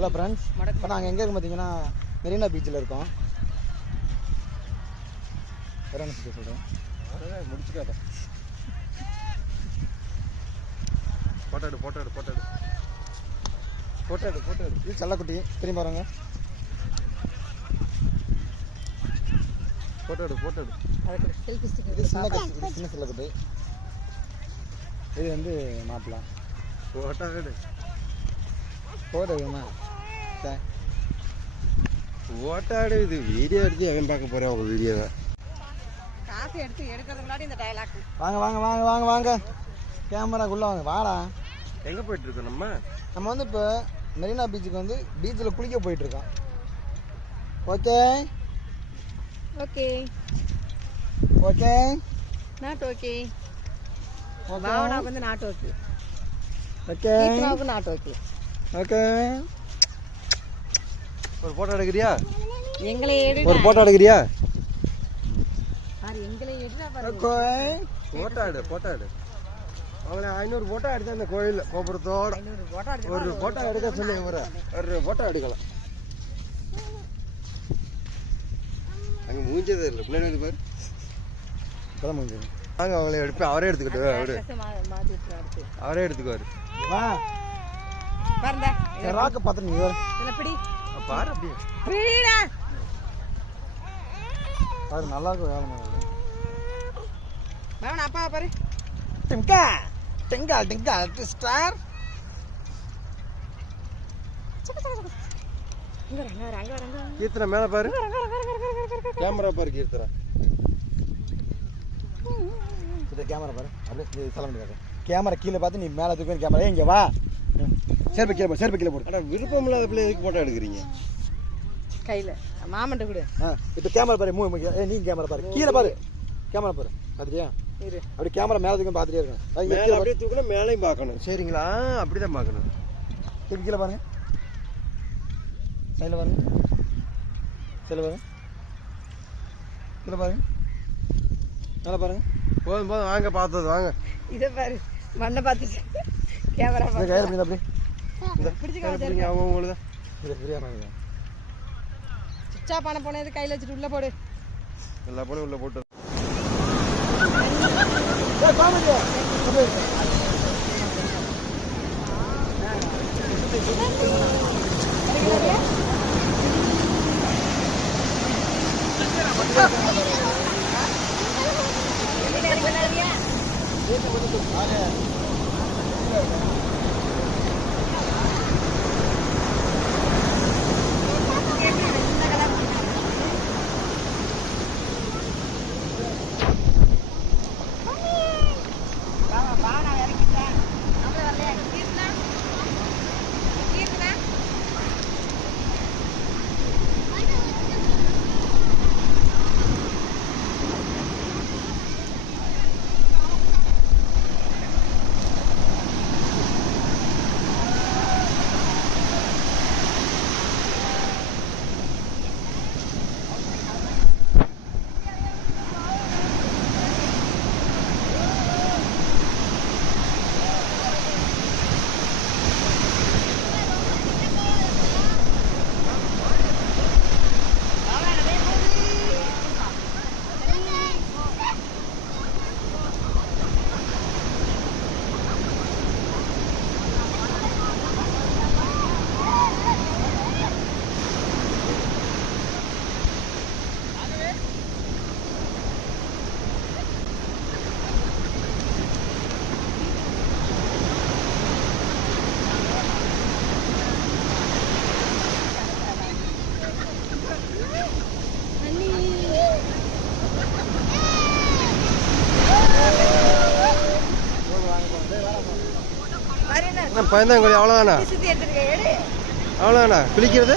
Hello friends இப்போ நாங்கள் எங்கே இருக்கோம் பார்த்தீங்கன்னா மெரினா பீச்சில் இருக்கோம். வேற என்ன சொல்கிறேன் முடிச்சுக்காத. போட்டோ எடு போட்டோ எடு போட்டோ எடு. போட்டோ எடு போட்டோ எடு. இது செல்லக்குட்டி. திரும்பி பாருங்க. போட்டோ எடு போட்டோ எடு. இது சின்ன கட்டி இது சின்ன செல்லக்குட்டி. இது வந்து மாப்பிள்ளை போட்டோ எடு. போட்டோ வேணுமா சரி. போட்டோ எடு இது வீடியோ எடுத்து எவன் பார்க்க போகிறேன் உங்கள் வீடியோவை காசு எடுத்து எடுக்கிறதுக்கு முன்னாடி இந்த டயலாக் வாங்க வாங்க வாங்க வாங்க வாங்க. கேமராக்குள்ளே வாங்க. வாடா. எங்கே போயிட்டு இருக்கோம் நம்ம? நம்ம வந்து இப்போ மெரினா பீச்சுக்கு வந்து பீச்சில் குளிக்க போயிட்டு இருக்கோம் okay okay okay not okay okay பாவனாவுக்கு வந்து not okay okay not okay okay. ஒரு போட்டோ எடுக்கிறியா? எங்களை எடு ஒரு போட்டோ எடுக்கிறியா? எங்களை எடுனா பாரு. ஓகே. போட்டோ எடு போட்டோ எடு. அவங்கள ஐநூறு போட்டோ எடுத்து அந்த கோயில் கோபுரத்தோட. ஒரு போட்டோ எடுக்க சொல்லி இவரை. ஒரு போட்டோ எடுக்கலாம் அங்கே மூஞ்சதே இல்லை. பின்னாடி வந்து பாரு. இப்போதான் வாங்க அவங்களே எடுப்பேன் அவரே எடுத்துக்கிட்டு அவரு எடுத்துக்குவாரு. வா. பாருங்க. ராக்கு பார்த்து நீ வர இதில் பிடி. பாரு அப்படியே. பிடிடா. அது நல்லா வேலை அப்பா பாரு. டிங்கா டிங்கா டிங்கா ஸ்டார். கீர்த்தனை மேலே பாரு. கேமரா பாரு கீர்த்தனை. கேமரா பாரு. அப்படியே கேமரா கீழே பார்த்து நீ மேலே தூக்கி கேமரா. இங்கே வா. செருப்பு கீழே செருப்பு கீழே போடு. ஆனால் விருப்பம் இல்லாத பிள்ளை எதுக்கு போட்டோ எடுக்கிறீங்க? கையில. மாமன்ட்ட கொடு. ஆ இப்போ கேமரா பாரு மூ மூ- ஏய், நீ கேமரா பாரு. கீழே பாரு. கேமரா பாரு. பார்த்துட்டியா அப்படி கேமரா மேலே தூக்கி பார்த்துட்டே இருக்கணும் மேலே. அப்படியே தூக்கணும் மேலேயும் பார்க்கணும். சரிங்களா? அப்படி தான் பார்க்கணும். திருப்பி கீழே பாருங்க. சைடில் பாருங்க. சைடில் பாருங்க. கீழே பாருங்க. மேலே பாருங்க. போதும் போதும். வாங்க பார்த்தது வாங்க. இதை பாரு. மண்ணை பார்த்துட்டு கேமரா பார்த்து கையில் அப்படி பிடிச்சிக்க அவங்க உங்களுக்கு தான் இது வாங்க. சுச்சா பண்ண போனது கையில் வச்சுட்டு உள்ள போடு. எல்லா போலும் உள்ள போட்டு. ஏய் பாருங்க அப்படியே பாரு என்ன பயந்தாங்கொழி அவ்வளோதானா அவ்வளோதானா குளிக்கிறது